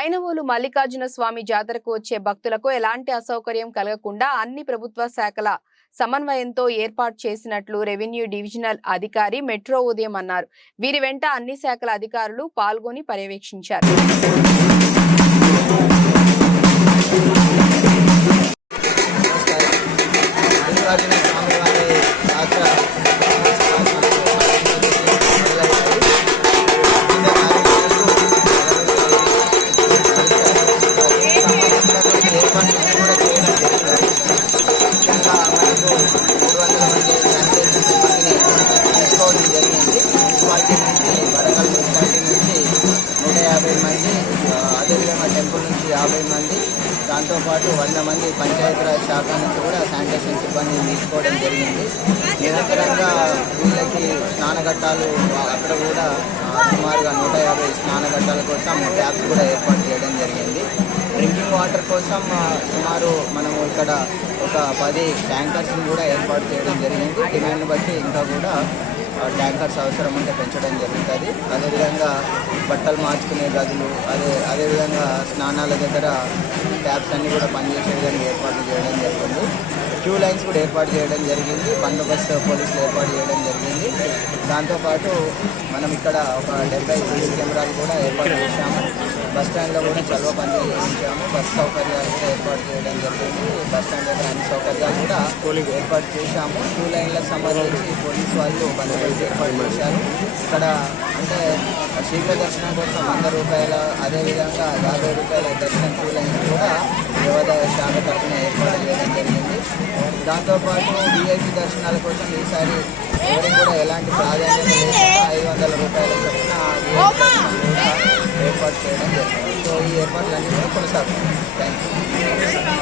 ఐనవోలు మల్లికార్జున స్వామి జాతరకు వచ్చే భక్తులకు ఎలాంటి అసౌకర్యం కలగకుండా అన్ని ప్రభుత్వ శాఖల సమన్వయంతో ఏర్పాటు చేసినట్లు రెవెన్యూ డివిజనల్ అధికారి మెట్రో ఉదయం అన్నారు. వీరి వెంట అన్ని శాఖల అధికారులు పాల్గొని పర్యవేక్షించారు. యాభై మంది. దాంతోపాటు వంద మంది పంచాయతీరాజ్ శాఖ నుంచి కూడా శానిటేషన్ సిబ్బందిని తీసుకోవడం జరిగింది. నిరంతరంగా వీళ్ళకి స్నానఘట్టాలు అక్కడ కూడా సుమారుగా నూట యాభై స్నానఘట్టాల కోసం ట్యాప్స్ కూడా ఏర్పాటు చేయడం జరిగింది. డ్రింకింగ్ వాటర్ కోసం సుమారు మనము ఇక్కడ ఒక పది ట్యాంకర్స్ని కూడా ఏర్పాటు చేయడం జరిగింది. డిమాండ్ బట్టి ఇంకా కూడా ట్యాంకర్స్ అవసరం ఉంటే పెంచడం జరుగుతుంది. అదేవిధంగా బట్టలు మార్చుకునే గదులు అదే అదేవిధంగా స్నానాల దగ్గర ట్యాప్స్ అన్నీ కూడా పనిచేసే విధంగా ఏర్పాటు చేయడం జరిగింది క్యూ లైన్స్ కూడా ఏర్పాటు చేయడం జరిగింది. బందోబస్తు పోలీసులు ఏర్పాటు చేయడం జరిగింది. దాంతోపాటు మనం ఇక్కడ ఒక డెబ్బై సీసీ కెమెరాలు కూడా ఏర్పాటు చేశాము. బస్ స్టాండ్లో కూడా చల్వ పని చేయించాము. బస్ సౌకర్యాలు కూడా ఏర్పాటు చేయడం జరిగింది దగ్గర అన్ని సౌకర్యాలు కూడా ఏర్పాటు చేశాము. టూ లైన్లకు సంబంధించి పోలీసు వాళ్ళు బందోబస్తు ఏర్పాటు చేశారు. ఇక్కడ అంటే శీఘ్ర దర్శనం కోసం వంద రూపాయల అదేవిధంగా యాభై రూపాయల దర్శనం టూ లైన్స్ కూడా దేవాదాయ శాఖ తరఫున ఏర్పాటు చేయడం జరిగింది. దాంతోపాటు విఐపి దర్శనాల కోసం ఈసారి ఎవరికి కూడా ఎలాంటి ప్రాధాన్యత లేకుండా ఐదు వందల రూపాయల చొప్పున ఏర్పాటు చేయడం జరిగింది. సో ఈ ఏర్పాట్లన్నీ కూడా కొనసాగుతుంది థ్యాంక్ యూ